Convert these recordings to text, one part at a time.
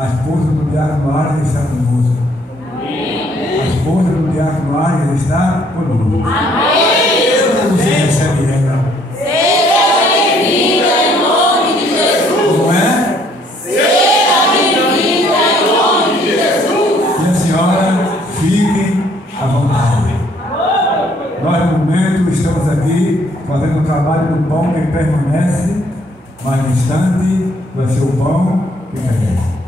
A esposa do diácono Arias está conosco. A esposa do diácono Arias está conosco. Como você recebe ela? Seja bem-vinda em nome de Jesus. Como é? Seja bem-vinda em nome de Jesus. E a senhora fique à vontade. Nós, no momento, estamos aqui fazendo o trabalho do pão que permanece, mas no instante vai ser o pão que permanece.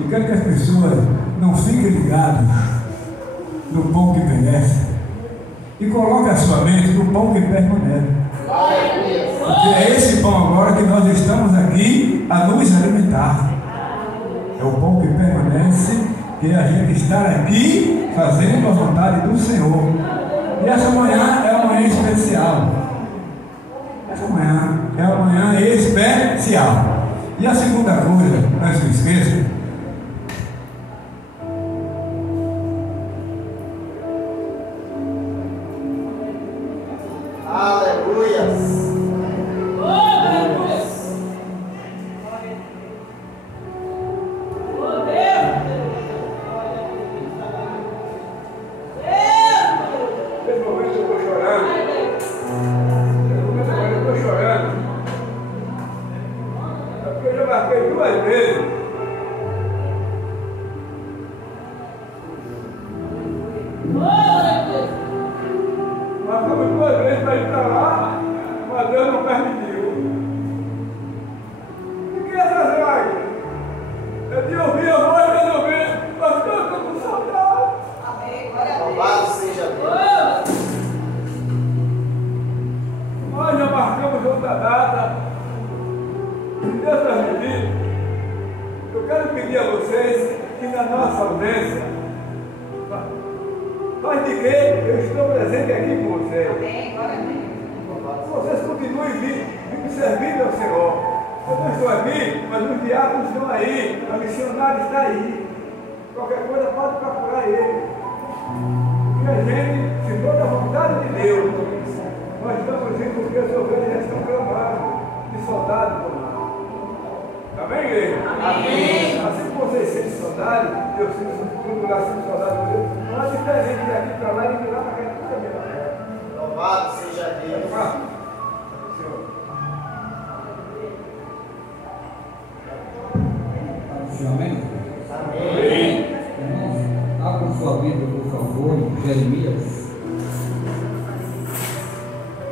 E quero que as pessoas não fiquem ligadas no pão que permanece e coloquem a sua mente no pão que permanece. Porque é esse pão agora que nós estamos aqui a nos alimentar. É o pão que permanece, que é a gente estar aqui fazendo a vontade do Senhor. E essa manhã é uma manhã especial. Essa manhã é uma manhã especial. E a segunda coisa, não se esqueça.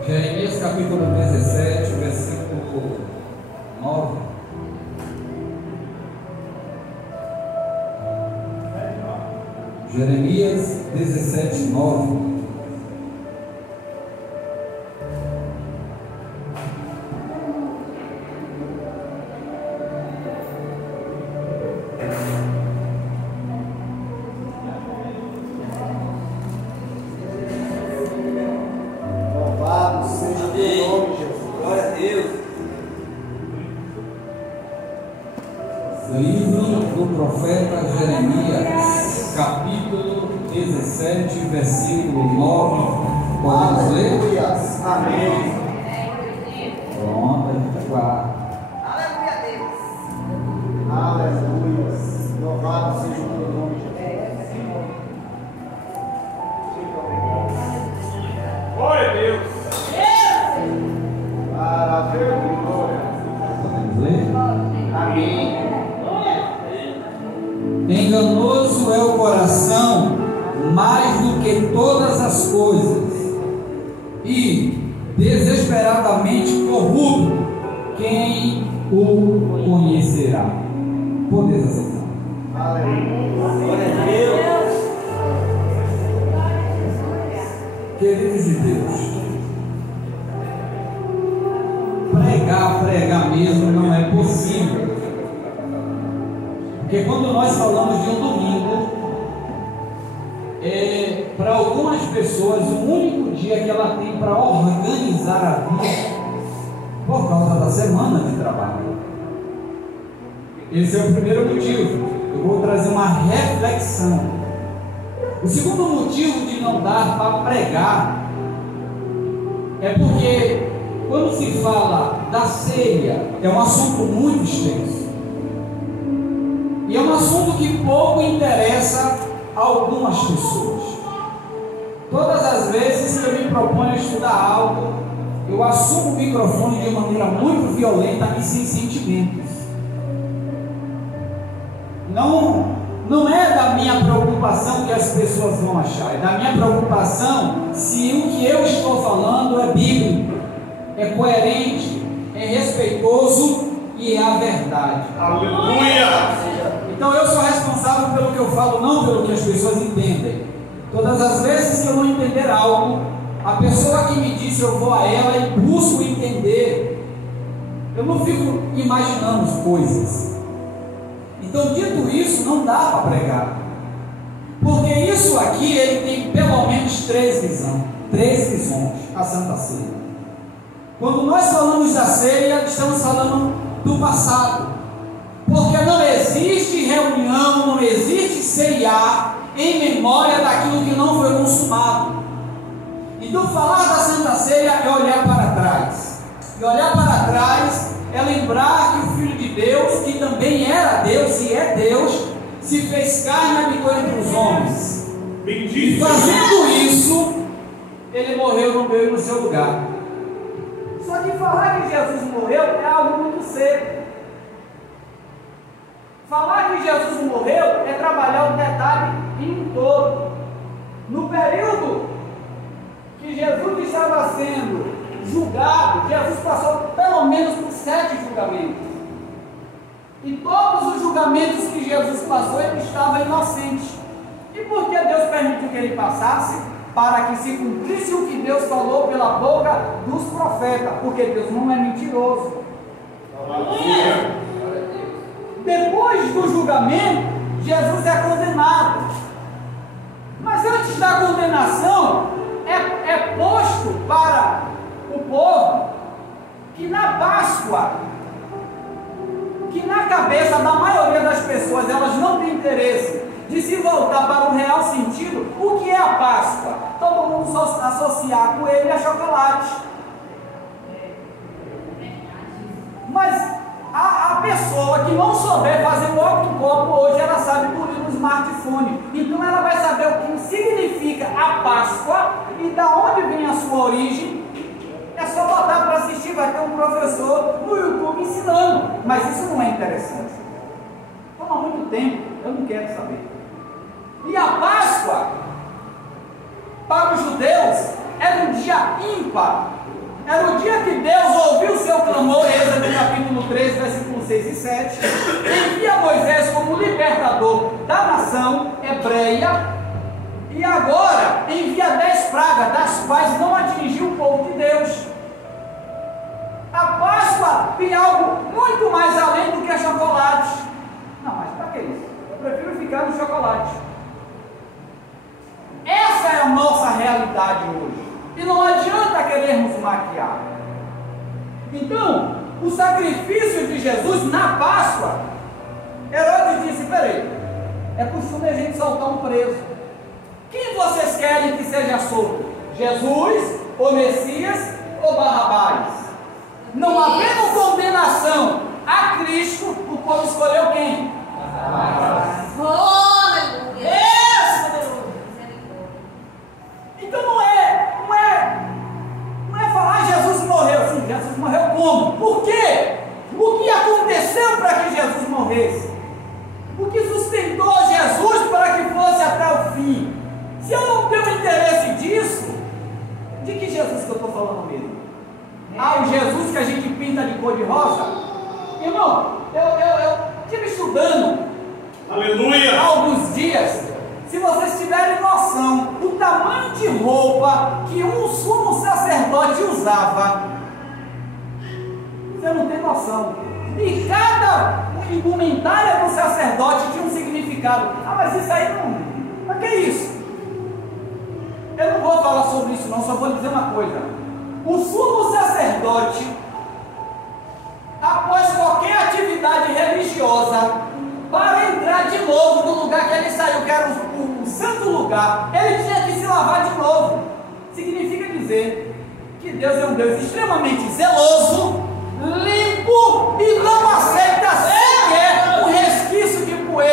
Jeremias capítulo 17, versículo 9. Jeremias 17, 9. Livro do profeta Jeremias, capítulo 17, versículo 9. Podemos ler? Amém. Pronto, a gente guarda. Aleluia a Deus. Aleluia. Louvado seja o teu nome, Jesus. Glória a Deus. Maravilha. Podemos ler? Amém. Enganoso é o coração mais do que todas as coisas, e desesperadamente corrupto, quem o conhecerá? Podeis aceitar. Aleluia. Glória a Deus. Queridos de Deus, pregar mesmo não é possível. Porque quando nós falamos de um domingo, para algumas pessoas o único dia que ela tem para organizar a vida por causa da semana de trabalho. Esse é o primeiro motivo. Eu vou trazer uma reflexão. O segundo motivo de não dar para pregar é porque quando se fala da ceia, é um assunto muito extenso. E é um assunto que pouco interessa a algumas pessoas. Todas as vezes que eu me proponho a estudar algo, eu assumo o microfone de maneira muito violenta e sem sentimentos. Não é da minha preocupação que as pessoas vão achar, é da minha preocupação se o que eu estou falando é bíblico, é coerente, é respeitoso e é a verdade. Aleluia! Então eu sou responsável pelo que eu falo, não pelo que as pessoas entendem. Todas as vezes que eu não entender algo, a pessoa que me disse, eu vou a ela e busco entender. Eu não fico imaginando coisas. Então, dito isso, não dá para pregar. Porque isso aqui, ele tem pelo menos três visões, a Santa Ceia. Quando nós falamos da ceia, estamos falando do passado. Porque não existe reunião, não existe ceiar em memória daquilo que não foi consumado. Então, falar da Santa Ceia é olhar para trás. E olhar para trás é lembrar que o Filho de Deus, que também era Deus e é Deus, se fez carne e habitou entre os homens. E fazendo isso, ele morreu no meu e no seu lugar. Só que falar que Jesus morreu é algo muito sério. Falar que Jesus morreu é trabalhar o detalhe em um todo. No período que Jesus estava sendo julgado, Jesus passou pelo menos por 7 julgamentos. E todos os julgamentos que Jesus passou, ele estava inocente. E por que Deus permitiu que ele passasse? Para que se cumprisse o que Deus falou pela boca dos profetas, porque Deus não é mentiroso. Depois do julgamento, Jesus é condenado. Mas antes da condenação, é posto para o povo que na Páscoa, que na cabeça da maioria das pessoas, elas não têm interesse de se voltar para o real sentido. O que é a Páscoa? Todo mundo só associar com ele a chocolate. Mas a pessoa que não souber fazer o autocopo hoje, ela sabe por no smartphone. Então ela vai saber o que significa a Páscoa e da onde vem a sua origem. É só botar para assistir, vai ter um professor no YouTube ensinando. Mas isso não é interessante. Toma muito tempo, eu não quero saber. E a Páscoa, para os judeus, era um dia ímpar. Era o dia que Deus ouviu o seu clamor, Êxodo capítulo 3, versículos 6 e 7. Envia Moisés como libertador da nação hebreia. E agora envia 10 pragas, das quais não atingiu o povo de Deus. A Páscoa tem algo muito mais além do que chocolate. Não, mas para que isso? Eu prefiro ficar no chocolate. Essa é a nossa realidade hoje. E não adianta querermos maquiar. Então, o sacrifício de Jesus na Páscoa, Herodes disse: peraí, é costume a gente soltar um preso. Quem vocês querem que seja solto? Jesus, o Messias ou Barrabás? Não havendo condenação a Cristo, o povo escolheu quem? Barrabás. Então não é falar Jesus morreu. Sim, Jesus morreu como? Por quê? O que aconteceu para que Jesus morresse? O que sustentou Jesus para que fosse até o fim? Se eu não tenho interesse disso, de que Jesus que eu estou falando mesmo? Ah, o Jesus que a gente pinta de cor de rosa? Irmão, eu estive estudando, aleluia, há alguns dias. Se vocês tiverem noção do tamanho de roupa que um sumo sacerdote usava, você não tem noção. E cada indumentária do sacerdote tinha um significado. Ah, mas isso aí não... Mas que é isso? Eu não vou falar sobre isso não, só vou dizer uma coisa. O sumo sacerdote, após qualquer atividade religiosa, para entrar de novo no lugar que ele saiu, que era o santo lugar, ele tinha que se lavar de novo. Significa dizer que Deus é um Deus extremamente zeloso, limpo e não aceita sequer um resquício de poeira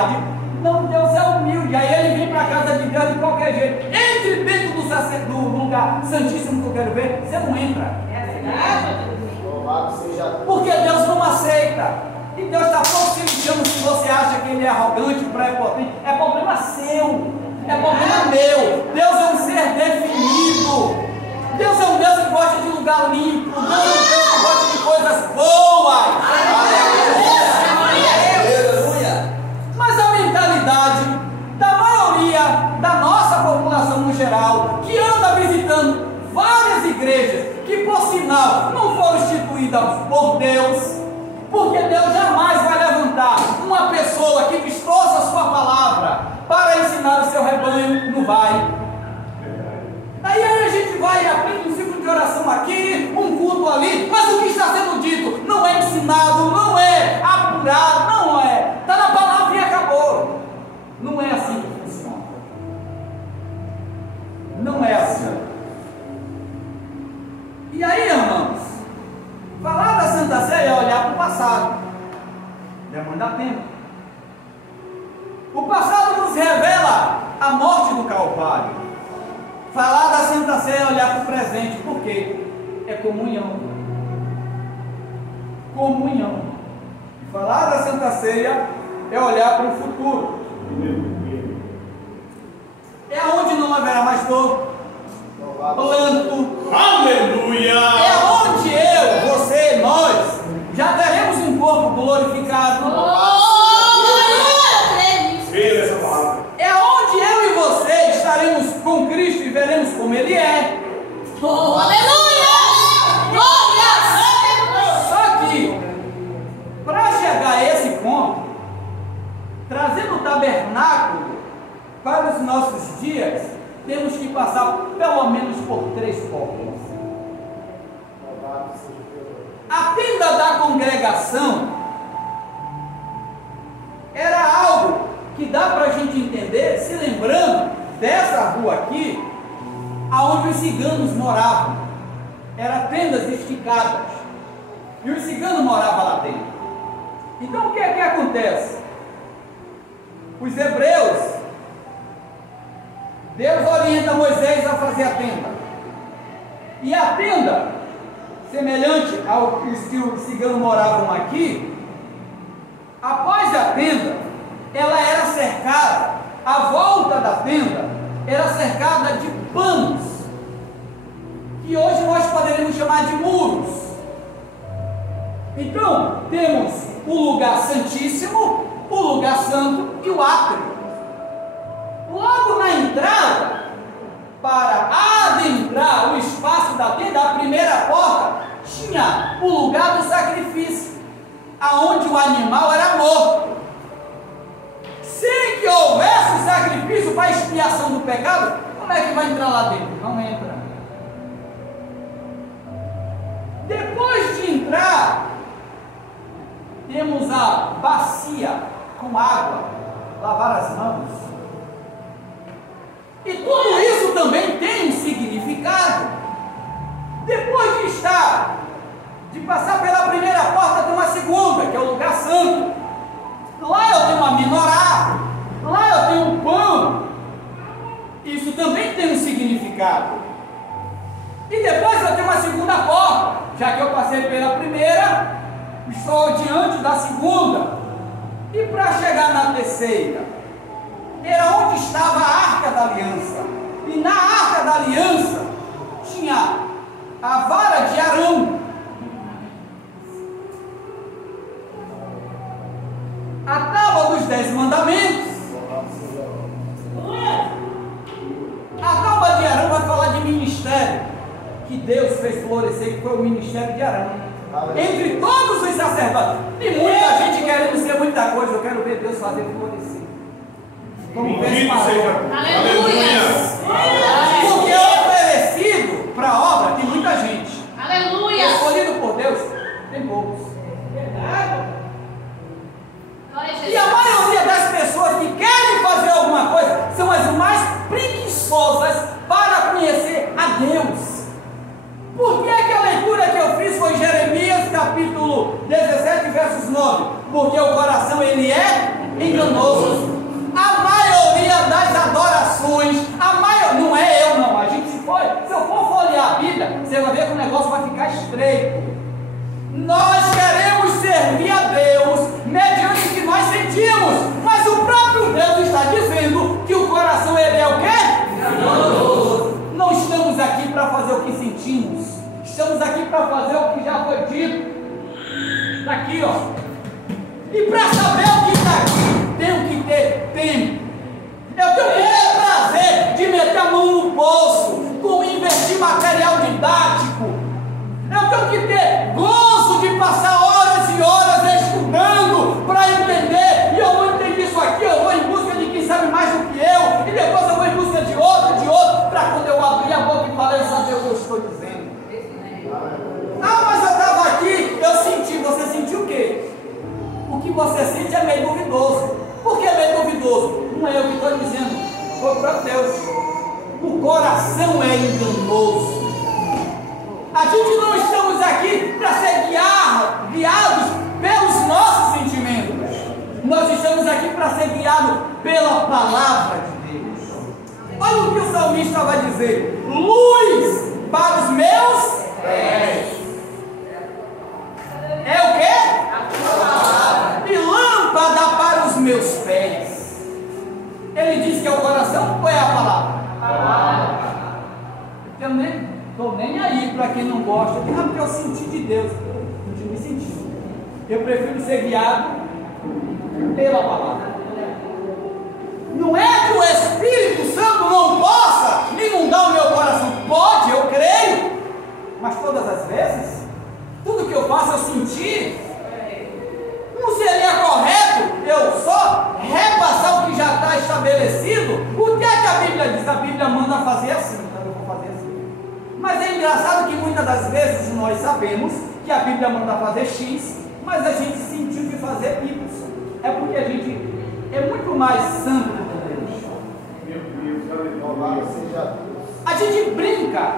humildade. Não, Deus é humilde. Aí ele vem para a casa de Deus de qualquer jeito. Entre dentro do lugar santíssimo que eu quero ver, você não entra. Louvado seja Deus. Porque Deus não aceita. E Deus está pouco se lixando se você acha que ele é arrogante, prepotente. É problema seu. É problema meu. Deus é um ser definido. Deus é um Deus que gosta de lugar limpo. Deus é um Deus que gosta de coisas boas. Mas a mentalidade da maioria da nossa população no geral, que anda visitando várias igrejas, que por sinal não foram instituídas por Deus, porque Deus jamais vai levantar uma pessoa que distorça a sua palavra para ensinar o seu rebanho, não vai. Aí a gente vai e aprende um ciclo de oração aqui, um culto ali, mas o que está sendo dito não é ensinado, não é apurado, não é. Está na palavra e acabou. Não é assim que funciona. Não é assim. E aí, irmãos, falar da Santa Ceia é olhar para o passado. Demanda tempo. O passado nos revela a morte do Calvário. Falar da Santa Ceia é olhar para o presente. Por quê? É comunhão. Comunhão. Falar da Santa Ceia é olhar para o futuro. É onde não haverá mais dor, planto. Aleluia! É onde eu, você, nós já teremos um corpo glorificado. É onde eu e você estaremos com Cristo e veremos como Ele é. Aleluia! Só que, para chegar a esse ponto, trazendo o tabernáculo para os nossos dias, temos que passar pelo menos por 3 portas. A tenda da congregação era algo que dá para a gente entender, se lembrando dessa rua aqui, aonde os ciganos moravam. Eram tendas esticadas, e os ciganos moravam lá dentro. Então o que é que acontece? Os hebreus, Deus orienta Moisés a fazer a tenda, e a tenda, semelhante ao que os ciganos moravam aqui, após a tenda, ela era cercada, a volta da tenda era cercada de panos, que hoje nós poderíamos chamar de muros. Então, temos o lugar santíssimo, o lugar santo e o átrio. Logo na entrada, para adentrar o espaço da tenda, a primeira porta tinha o lugar do sacrifício, aonde o animal era morto. Sem que houvesse o sacrifício para expiação do pecado, como é que vai entrar lá dentro? Não entra. Depois de entrar, temos a bacia com água, lavar as mãos. E tudo isso também tem um significado. Depois de passar pela primeira porta, tem uma segunda, que é o lugar santo. Lá eu tenho uma menorá, lá eu tenho um pão. Isso também tem um significado. E depois eu tenho uma segunda porta, já que eu passei pela primeira, estou diante da segunda. E para chegar na terceira, era onde estava a Arca da Aliança. E na Arca da Aliança tinha a vara de Arão, a tábua dos 10 mandamentos. A tábua de Arão vai falar de ministério que Deus fez florescer, que foi o ministério de Arão. Entre todos os sacerdotes, e muita gente querendo ser muita coisa. Eu quero ver Deus fazer florescer. Como fez Arão. Aleluia! Porque é oferecido para a obra tem muita gente. Aleluia! Escolhido por Deus tem poucos. E a maioria das pessoas que querem fazer alguma coisa são as mais preguiçosas para conhecer a Deus. Por que a leitura que eu fiz foi Jeremias capítulo 17, versos 9? Porque o coração ele é enganoso. A maioria das adorações, não é eu não, a gente se eu for folhear a Bíblia, você vai ver que o negócio vai ficar estreito. Nós queremos servir a Deus mediante o que nós sentimos, mas o próprio Deus está dizendo que o coração ele é o quê? Enganoso. Não estamos aqui para fazer o que sentimos, estamos aqui para fazer o que já foi dito. Está aqui, ó. E para saber o que está aqui, tenho que ter tempo. Eu tenho que ter prazer de meter a mão no bolso, com investir material didático. Eu tenho que ter gozo de passar horas e horas estudando para entender. E eu não entendi isso aqui, eu vou em busca de quem sabe mais do que eu. E depois eu vou em busca de outro, para quando eu abrir a boca e falar, eu saber o que eu estou dizendo. Ah, mas eu estava aqui, eu senti. Você sentiu o quê? O que você sente é meio duvidoso. Por que é meio duvidoso? Não é eu que estou dizendo, foi o próprio Deus. O coração é enganoso. A gente não estamos aqui para ser guiados pelos nossos sentimentos. Nós estamos aqui para ser guiados pela palavra de Deus. Olha o que o salmista vai dizer: luz para os meus pés. É o quê? E lâmpada para os meus pés. Ele diz que é o coração ou é a palavra? Eu nem estou nem aí para quem não gosta, porque eu senti de Deus. Eu continue sentindo. Eu prefiro ser guiado pela palavra. Não é que o Espírito Santo não possa inundar o meu coração. Pode, eu creio. Mas todas as vezes, tudo que eu faço eu sentir. Não seria correto eu só repassar o que já está estabelecido? O que é que a Bíblia diz? A Bíblia manda fazer assim, então eu vou fazer assim. Mas é engraçado que muitas das vezes nós sabemos que a Bíblia manda fazer X, mas a gente sentiu de fazer Y. É porque a gente é muito mais santo do que Deus. Meu Deus, louvado seja Deus. A gente brinca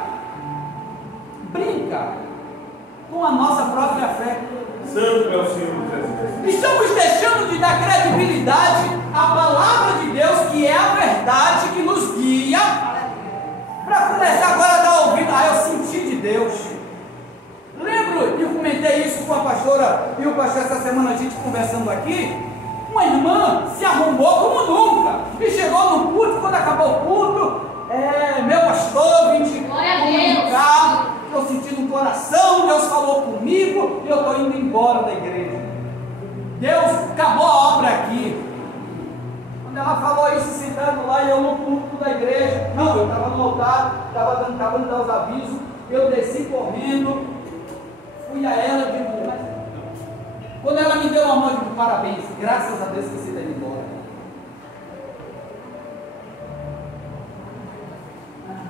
com a nossa própria fé. Santo é o Senhor Jesus. Estamos deixando de dar credibilidade à palavra de Deus, que é a verdade que nos guia, para começar agora a dar ouvido. Eu senti de Deus. Lembro que eu comentei isso com a pastora e o pastor essa semana, a gente conversando aqui. Uma irmã se arrombou como nunca e chegou no culto. Quando acabou o culto, meu pastor, vim te comunicar. Estou sentindo no coração, Deus falou comigo e eu estou indo embora da igreja. Deus acabou a obra aqui. Quando ela falou isso, sentando lá, e eu no culto da igreja, não, eu estava no altar, estava acabando de dar os avisos, eu desci correndo, fui a ela e digo, mas quando ela me deu uma mão, eu digo, parabéns, graças a Deus que você está indo embora.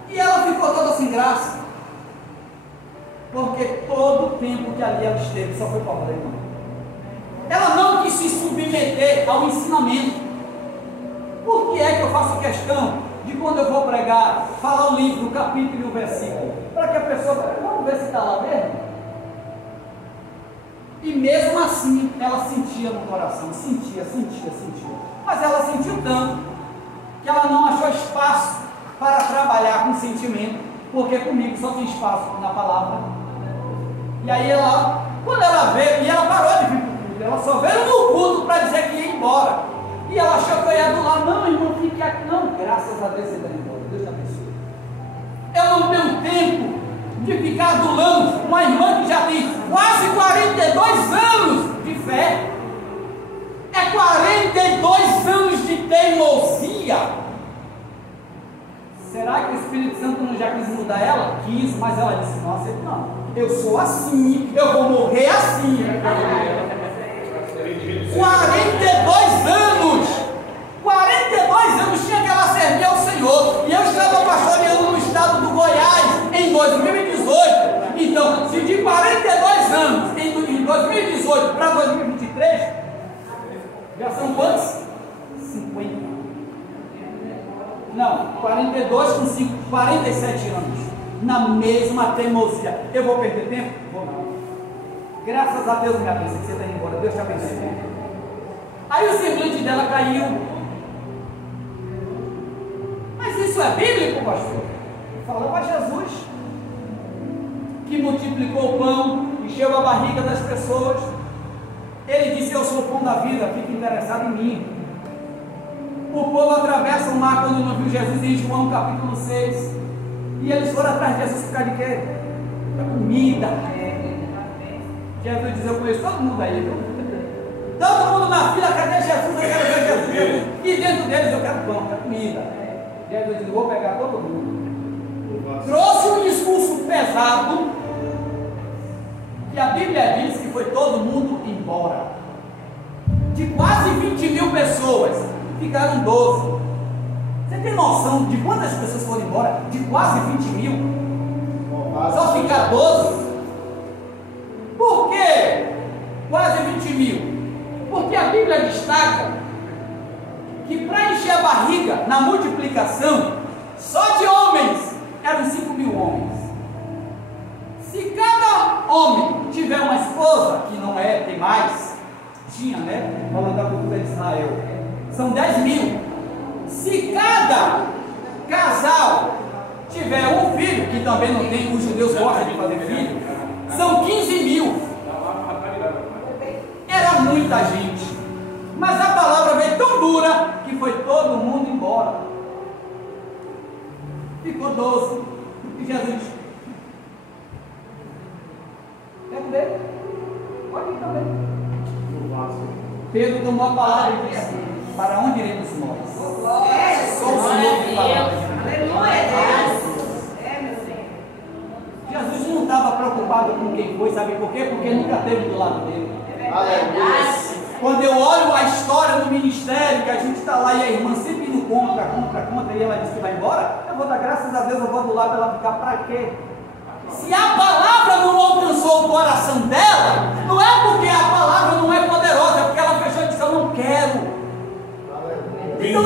E ela ficou toda sem graça. Porque todo o tempo que ali ela esteve só foi problema. Ela não quis se submeter ao ensinamento. Por que é que eu faço questão de quando eu vou pregar, falar o livro, o capítulo e o versículo? Para que a pessoa, vamos ver se está lá mesmo? E mesmo assim, ela sentia no coração, sentia. Mas ela sentiu tanto, que ela não achou espaço para trabalhar com sentimento, porque comigo só tem espaço na palavra. E aí ela, quando ela veio, e ela parou de vir para o culto, ela só veio no culto para dizer que ia embora. E ela achou que eu ia do lado, não, irmão, fique aqui. Não, graças a Deus você está embora, Deus te abençoe. Eu não tenho tempo de ficar adulando uma irmã que já tem quase 42 anos de fé. É 42 anos de teimosia. Será que o Espírito Santo não já quis mudar ela? Quis, mas ela disse, nossa, não. Eu sou assim, eu vou morrer assim. 42 anos! 42 anos tinha que ela servir ao Senhor. E eu estava pastoreando no estado do Goiás em 2018. Então, se de 42 anos em 2018 para 2023, já são quantos? 50. Não, 42 com 5, 47 anos. Na mesma teimosia. Eu vou perder tempo? Vou não. Graças a Deus, minha bênção, que você está indo embora. Deus te abençoe. Aí Aí o semblante dela caiu. Mas isso é bíblico, pastor? Fala para Jesus, que multiplicou o pão, encheu a barriga das pessoas. Ele disse: eu sou o pão da vida, fique interessado em mim. O povo atravessa o mar quando não viu Jesus em João capítulo 6. E eles foram atrás de Jesus por causa de quê? Da comida. Jesus diz: eu conheço todo mundo aí, viu? Todo mundo na fila, cadê Jesus? Eu quero ver Jesus. E dentro deles eu quero pão, eu quero comida. Jesus diz: eu vou pegar todo mundo. Trouxe um discurso pesado, que a Bíblia diz que foi todo mundo embora. De quase 20 mil pessoas, ficaram 12. Você tem noção de quantas pessoas foram embora? De quase 20 mil. Só ficar 12. Por que quase 20 mil? Porque a Bíblia destaca que para encher a barriga na multiplicação, só de homens eram 5 mil homens. Se cada homem tiver uma esposa, que não é, tem mais, tinha, né? Falando da cultura de Israel, são 10 mil. Se cada casal tiver um filho, que também não tem, os judeus gostam de fazer filho, são 15 mil. Era muita gente. Mas a palavra veio tão dura que foi todo mundo embora. Ficou 12. E Jesus disse: quer ver? Pode ir também. Pedro tomou a palavra e disse: para onde iremos nós? Só o Senhor que fala. Jesus não estava preocupado com quem foi, sabe por quê? Porque nunca esteve do lado dele. Quando eu olho a história do ministério, que a gente está lá e a irmã sempre indo contra, e ela disse que vai embora, eu vou dar graças a Deus, eu vou do lado dela ficar para quê? Se a palavra não alcançou o coração dela, não é porque a palavra não é poderosa, é porque ela fechou e disse: eu não quero. Então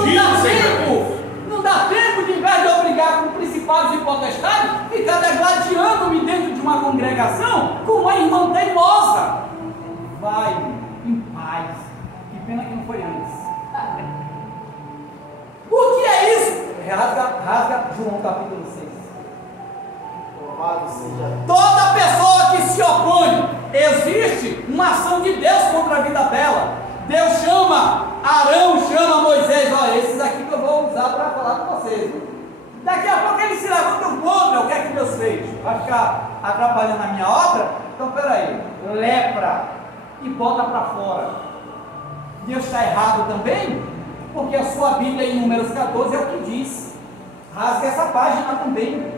não dá tempo de, em vez de eu brigar com principados e potestades, ficar degladiando-me dentro de uma congregação com uma irmã teimosa. Vai em paz. Que pena que não foi antes. O que é isso? Rasga João capítulo 6. Toda pessoa que se opõe, existe uma ação de Deus contra a vida dela. Deus chama Arão, chama Moisés: olha, esses aqui que eu vou usar para falar com vocês. Daqui a pouco eles se levantam contra o que é que Deus fez. Vai ficar atrapalhando a minha obra? Então peraí, lepra e bota para fora. Deus está errado também? Porque a sua Bíblia em Números 14 é o que diz. Rasga essa página também.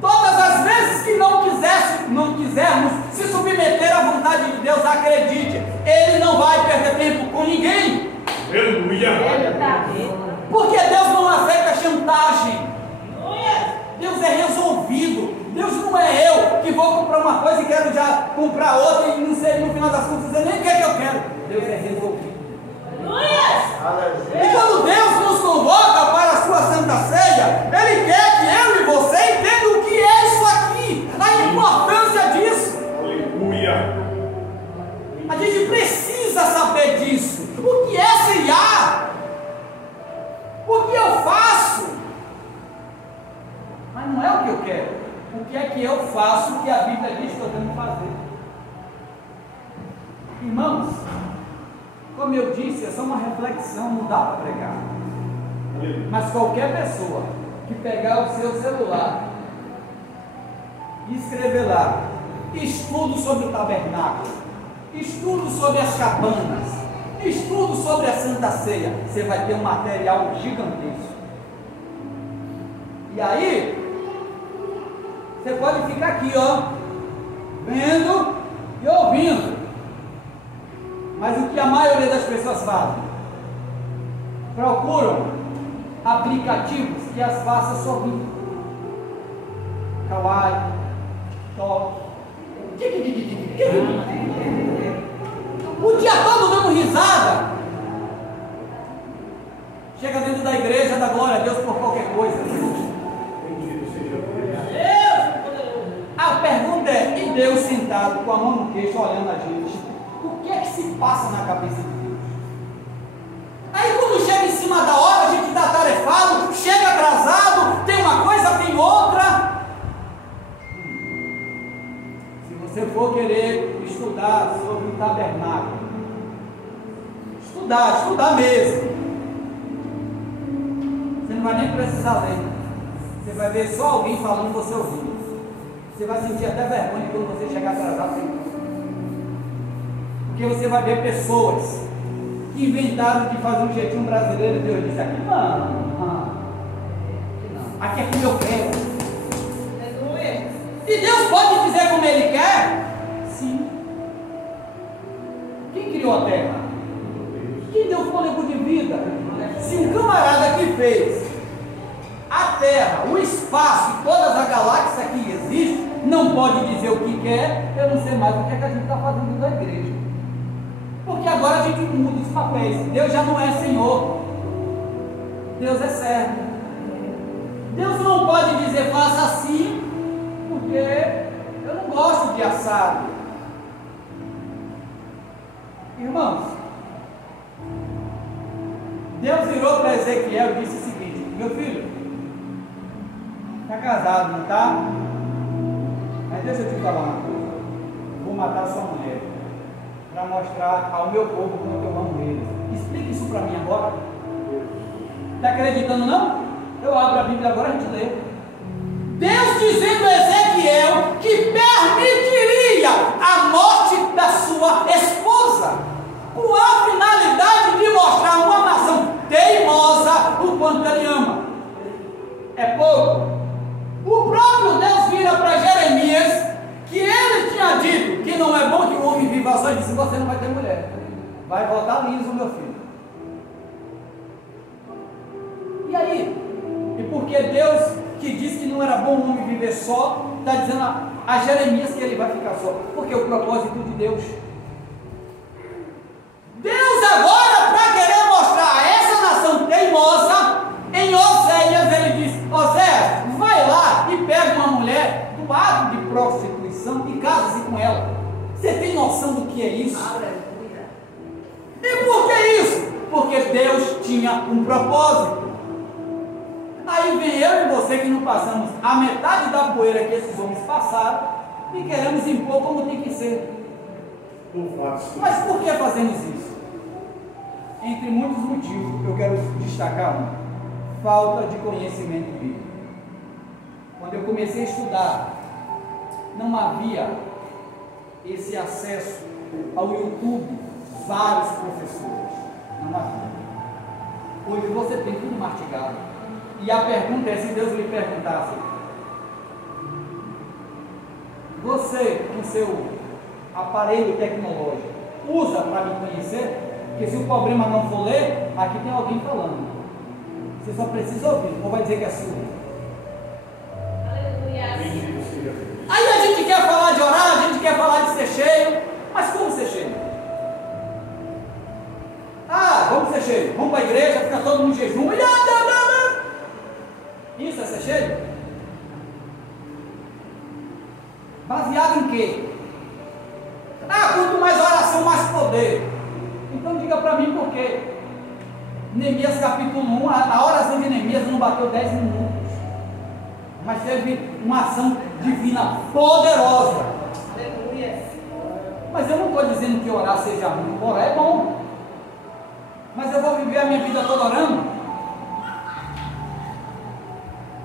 Todas as vezes que não quisermos se submeter à vontade de Deus, acredite, Ele não vai perder tempo com ninguém. Aleluia. Porque Deus não aceita chantagem. Deus é resolvido. Deus não é eu que vou comprar uma coisa e quero já comprar outra e não sei no final das contas dizer nem o que é que eu quero. Deus é resolvido. E quando Deus nos convoca para a sua Santa Ceia, Ele quer que eu e você entendam o que é isso aqui, a importância disso. Aleluia. A gente precisa saber disso. O que é ceiar? O que eu faço? Mas não é o que eu quero. O que é que eu faço que a Bíblia diz que eu tenho que fazer? Irmãos, como eu disse, é só uma reflexão, não dá para pregar. Mas qualquer pessoa que pegar o seu celular e escrever lá: estudo sobre o tabernáculo, estudo sobre as cabanas, estudo sobre a Santa Ceia, você vai ter um material gigantesco. E aí, você pode ficar aqui, ó, vendo e ouvindo. Mas o que a maioria das pessoas fazem? Procuram aplicativos que as façam sorrir. Kawaii, TikTok. O dia todo dando risada. Chega dentro da igreja, dá glória a Deus por qualquer coisa. A pergunta é: e Deus sentado com a mão no queixo olhando a gente? O que é que se passa na cabeça de Deus? chega em cima da hora, a gente está atarefado, chega atrasado, tem uma coisa, tem outra. Se você for querer estudar sobre o tabernáculo, estudar mesmo, você não vai nem precisar ler, você vai ver só alguém falando você ouvindo. Você vai sentir até vergonha quando você chegar atrasado, porque você vai ver pessoas que inventaram de fazer um jeitinho brasileiro. Deus disse aqui, não, aqui é como eu quero. E Deus pode dizer como Ele quer? Sim. Quem criou a terra? Quem deu fôlego de vida? Se um camarada que fez a terra, o espaço e todas as galáxias que existem, não pode dizer o que quer, eu não sei mais o que é que a gente está fazendo na igreja. Porque agora a gente muda os papéis. Deus já não é Senhor, Deus é servo. Deus não pode dizer faça assim, porque eu não gosto de assado. Irmãos, Deus virou para Ezequiel e disse o seguinte: meu filho, está casado, não está? Mas deixa eu te falar uma coisa. Vou matar sua mulher para mostrar ao meu povo quanto eu amo eles. Explique isso para mim agora. Está acreditando não? Eu abro a Bíblia agora e a gente lê. Deus dizendo a Ezequiel que permitiria a morte da sua esposa, com a finalidade de mostrar a uma nação teimosa o quanto ele ama. É pouco. O próprio Deus vira para Jeremias, que ele tinha dito que não é bom que o homem viva só, e disse: você não vai ter mulher, vai voltar liso, meu filho. E aí? E porque Deus, que disse que não era bom o homem viver só, está dizendo a Jeremias que ele vai ficar só, porque o propósito de Deus agora, para querer mostrar a essa nação teimosa, em Oséias ele diz: Oséias, vai lá e pega uma mulher do ato de prostituição e casa-se com ela. Você tem noção do que é isso? E por que isso? Porque Deus tinha um propósito. Aí vem eu e você que não passamos a metade da poeira que esses homens passaram e queremos impor como tem que ser. Mas por que fazemos isso? Entre muitos motivos, eu quero destacar um: falta de conhecimento bíblico. Quando eu comecei a estudar, não havia esse acesso ao YouTube, vários professores, não havia. Hoje você tem tudo mastigado. E a pergunta é: se Deus lhe perguntasse, você, com seu aparelho tecnológico, usa para me conhecer? Porque se o problema não for ler, aqui tem alguém falando. Você só precisa ouvir, ou vai dizer que é sua. Aí a gente quer falar de orar, a gente quer falar de ser cheio, mas como ser cheio? Ah, vamos ser cheio, vamos para a igreja, fica todo mundo em jejum. Isso é ser cheio? Baseado em quê? Ah, quanto mais oração, mais poder. Então diga para mim por quê. Neemias capítulo 1, a oração de Neemias não bateu 10 minutos, mas teve uma ação divina poderosa. Aleluia. Mas eu não estou dizendo que orar seja ruim. Orar é bom, mas eu vou viver a minha vida toda orando?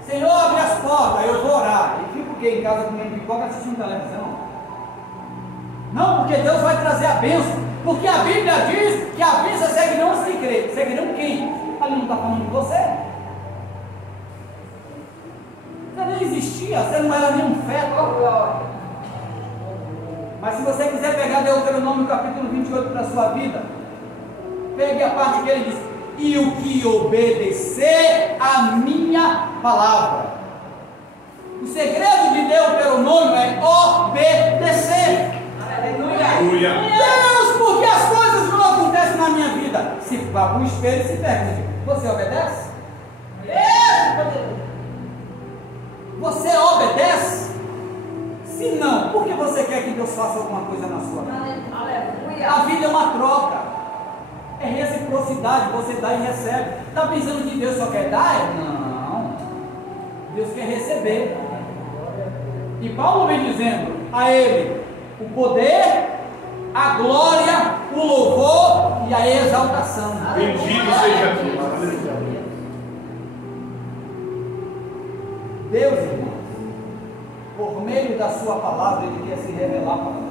Senhor, abre as portas, eu vou orar. E fico o quê? Em casa comendo pipoca, assistindo televisão? Não, porque Deus vai trazer a bênção. Porque a Bíblia diz que a bênção seguirão os que creem. Seguirão quem? Ali não está falando de você. Você nem existia, você não era nem um feto. Mas se você quiser pegar Deuteronômio capítulo 28 para a sua vida, pegue a parte que ele diz: e o que obedecer a minha palavra. O segredo de Deuteronômio é obedecer. Aleluia. Deus, porque as coisas não acontecem na minha vida? Se vá para o espelho e se pergunte: você obedece? Você obedece? Se não, por que você quer que Deus faça alguma coisa na sua vida? Aleluia. A vida é uma troca. É reciprocidade, você dá e recebe. Está pensando que Deus só quer dar? Não. Deus quer receber. E Paulo vem dizendo a ele o poder, a glória, o louvor e a exaltação. Bendito seja Deus. Deus, irmãos, por meio da sua palavra, Ele quer se revelar para nós.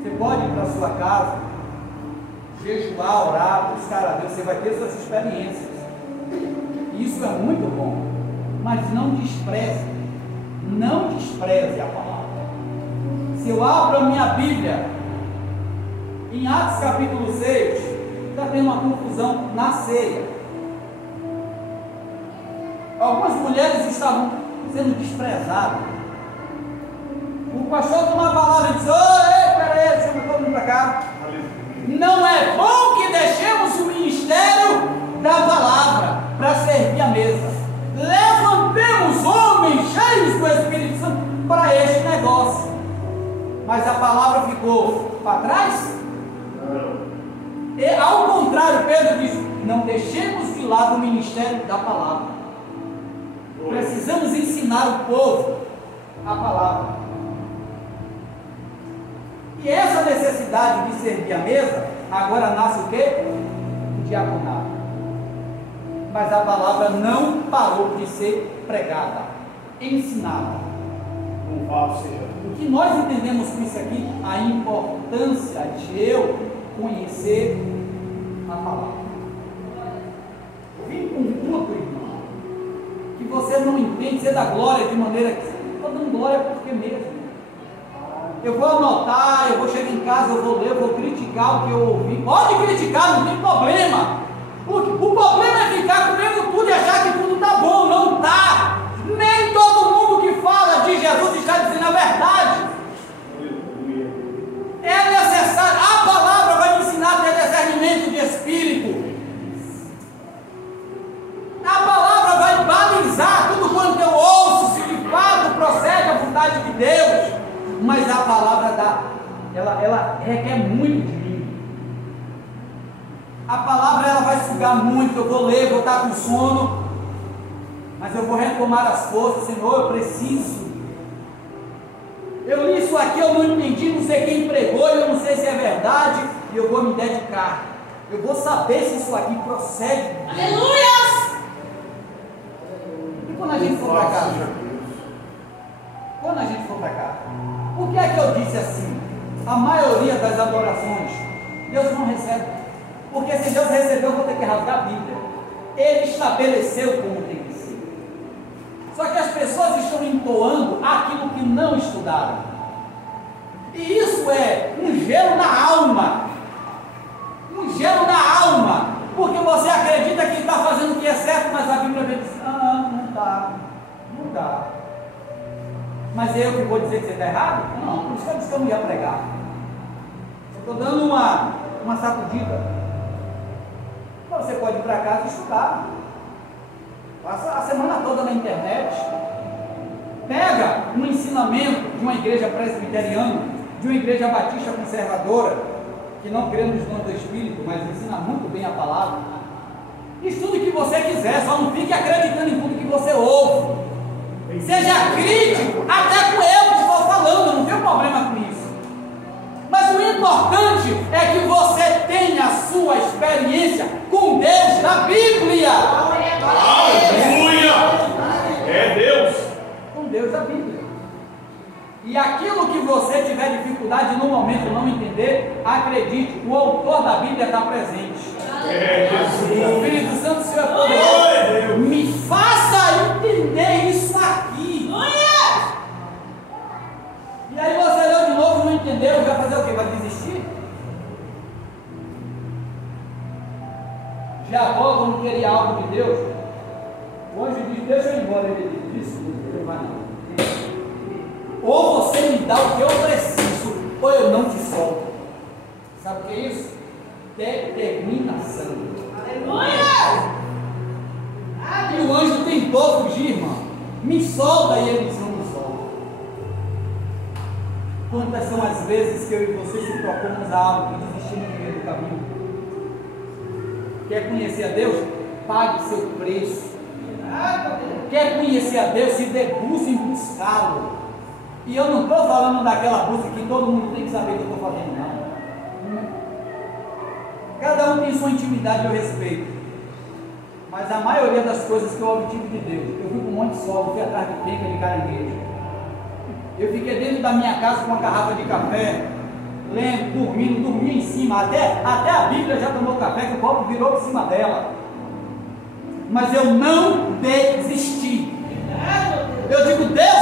Você pode ir para a sua casa, jejuar, orar, buscar a Deus, você vai ter suas experiências. Isso é muito bom, mas não despreze a palavra. Se eu abro a minha Bíblia, em Atos capítulo 6, está tendo uma confusão na ceia. Algumas mulheres estavam sendo desprezadas. O pastor toma uma palavra e diz: ei, peraí, chama todo mundo para cá. Não é bom que deixemos o ministério da palavra para servir a mesa. Levantemos homens cheios do Espírito Santo para este negócio. Mas a palavra ficou para trás? E, ao contrário, Pedro diz: não deixemos de lado o ministério da palavra. Precisamos ensinar o povo a palavra. E essa necessidade de servir a mesa, agora nasce o quê? O diaconato. Mas a palavra não parou de ser pregada, ensinada. O que nós entendemos com isso aqui? A importância de eu conhecer a palavra. Vim com um culto, irmão, que você não entende, você dá glória de maneira que estou dando glória porque mesmo. Eu vou anotar, eu vou chegar em casa, eu vou ler, eu vou criticar o que eu ouvi. Pode criticar, não tem problema. O problema é ficar comendo tudo e achar que tudo está bom. Não está. Nem todo mundo que fala de Jesus está dizendo a verdade. É necessário, a palavra vai me ensinar a ter discernimento de espírito. A palavra vai balizar tudo quanto eu ouço, se de fato procede a vontade de Deus. Mas a palavra ela requer muito de mim. A palavra ela vai sugar muito. Eu vou ler, vou estar com sono, mas eu vou retomar as forças. Senhor, eu preciso. Eu li isso aqui, eu não entendi, não sei quem pregou, eu não sei se é verdade, e eu vou me dedicar. Eu vou saber se isso aqui procede. Aleluia! E quando a gente for para casa? Quando a gente for para casa? Por que é que eu disse assim? A maioria das adorações, Deus não recebe. Porque se Deus recebeu, eu vou ter que rasgar a Bíblia. Ele estabeleceu como tem que ser. Só que as pessoas estão entoando aquilo que não estudaram. E isso é um gelo na alma. Um gelo na alma. Porque você acredita que está fazendo o que é certo, mas a Bíblia diz: não está. Não está. Mas eu que vou dizer que você está errado? Não, por isso que eu disse que eu não ia pregar. Estou dando uma sacudida. Mas você pode ir para casa e estudar. Passa a semana toda na internet. Pega um ensinamento de uma igreja presbiteriana, de uma igreja batista conservadora, que não crê nos dons do Espírito, mas ensina muito bem a palavra. Estude o que você quiser, só não fique acreditando em tudo que você ouve. Seja crítico, até com eu que estou falando, não tem problema com isso. Mas o importante é que você tenha a sua experiência com Deus na Bíblia. Aleluia! É Deus. Com Deus na Bíblia. E aquilo que você tiver dificuldade no momento não entender, acredite, o autor da Bíblia está presente. É Jesus. O Espírito Santo, Senhor, é poderoso. Me faça entender isso aqui. E aí você leu de novo, não entendeu, vai fazer o quê? Vai desistir? Jacó, quando queria algo de Deus, o anjo diz: deixa eu ir embora. Ele diz: desculpa, ele vai não. Ou você me dá o que eu preciso, ou eu não te solto. Sabe o que é isso? Determinação. Aleluia! E o anjo tentou fugir, irmão. Me solta, e ele disse: não me solta. Quantas são as vezes que eu e você se propomos a algo e desistimos no meio do caminho? Quer conhecer a Deus? Pague seu preço. Quer conhecer a Deus? Se debruce em buscá-lo. E eu não estou falando daquela busca que todo mundo tem que saber que eu estou fazendo, não. Cada um tem sua intimidade, eu respeito. Mas a maioria das coisas que eu obtive de Deus, eu fui com um monte de sol, fui atrás de penca de caranguejo. Eu fiquei dentro da minha casa com uma garrafa de café, lendo, dormia em cima, até a Bíblia já tomou café, que o copo virou em cima dela. Mas eu não desisti. Eu digo, Deus,